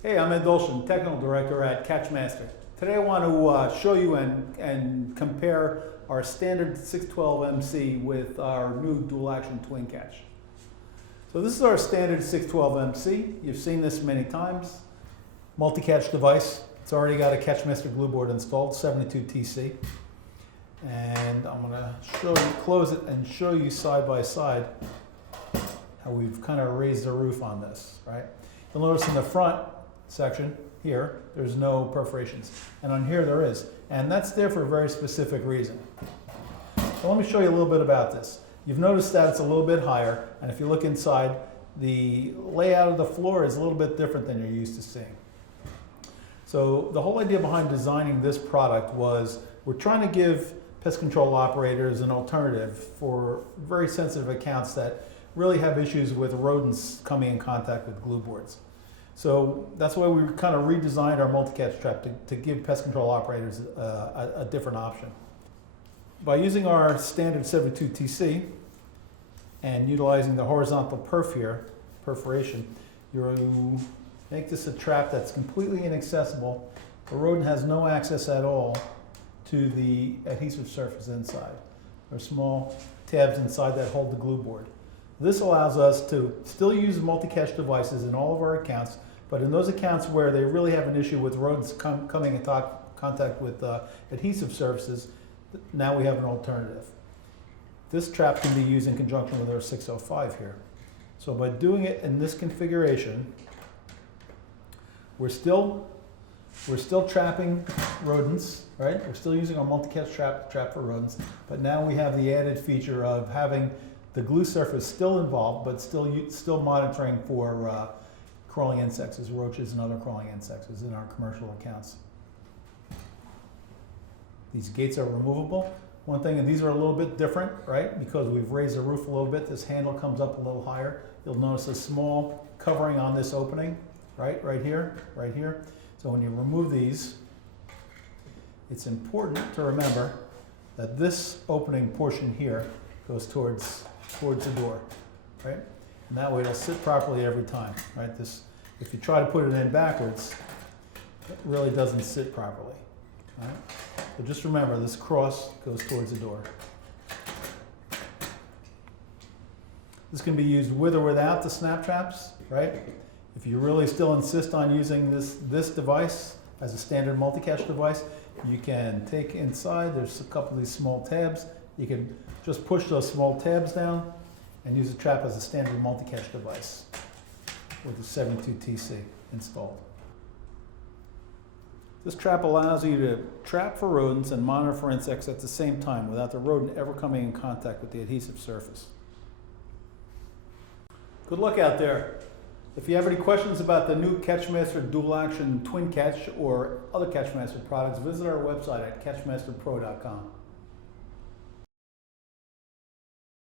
Hey, I'm Ed Dolshin, Technical Director at Catchmaster. Today I want to show you and compare our standard 612MC with our new dual action twin catch. So this is our standard 612MC. You've seen this many times. Multi-catch device. It's already got a Catchmaster glue board installed, 72TC. And I'm going to show you, close it and show you side by side how we've kind of raised the roof on this, right? You'll notice in the front section here, there's no perforations. And on here there is. And that's there for a very specific reason. So let me show you a little bit about this. You've noticed that it's a little bit higher, and if you look inside, the layout of the floor is a little bit different than you're used to seeing. So the whole idea behind designing this product was we're trying to give pest control operators an alternative for very sensitive accounts that really have issues with rodents coming in contact with glue boards. So that's why we kind of redesigned our multi-catch trap to give pest control operators a different option. By using our standard 72TC and utilizing the horizontal perforation, you make this a trap that's completely inaccessible. The rodent has no access at all to the adhesive surface inside. There are small tabs inside that hold the glue board. This allows us to still use multi-catch devices in all of our accounts, but in those accounts where they really have an issue with rodents coming in contact with adhesive surfaces, now we have an alternative. This trap can be used in conjunction with our 605 here. So by doing it in this configuration, we're still trapping rodents, right? We're still using our multi-catch trap for rodents, but now we have the added feature of having the glue surface still involved, but still monitoring for crawling insects, as roaches and other crawling insects in our commercial accounts. These gates are removable. One thing, and these are a little bit different, right? Because we've raised the roof a little bit, this handle comes up a little higher. You'll notice a small covering on this opening, right here. So when you remove these, it's important to remember that this opening portion here goes towards the door, right? And that way it'll sit properly every time, right? If you try to put it in backwards, it really doesn't sit properly, right? So just remember, this cross goes towards the door. This can be used with or without the snap traps, right? If you really still insist on using this device as a standard multi-catch device, you can take inside, there's a couple of these small tabs. You can just push those small tabs down and use the trap as a standard multi-catch device with the 72TC installed. This trap allows you to trap for rodents and monitor for insects at the same time without the rodent ever coming in contact with the adhesive surface. Good luck out there. If you have any questions about the new Catchmaster dual action twin catch or other Catchmaster products, visit our website at catchmasterpro.com.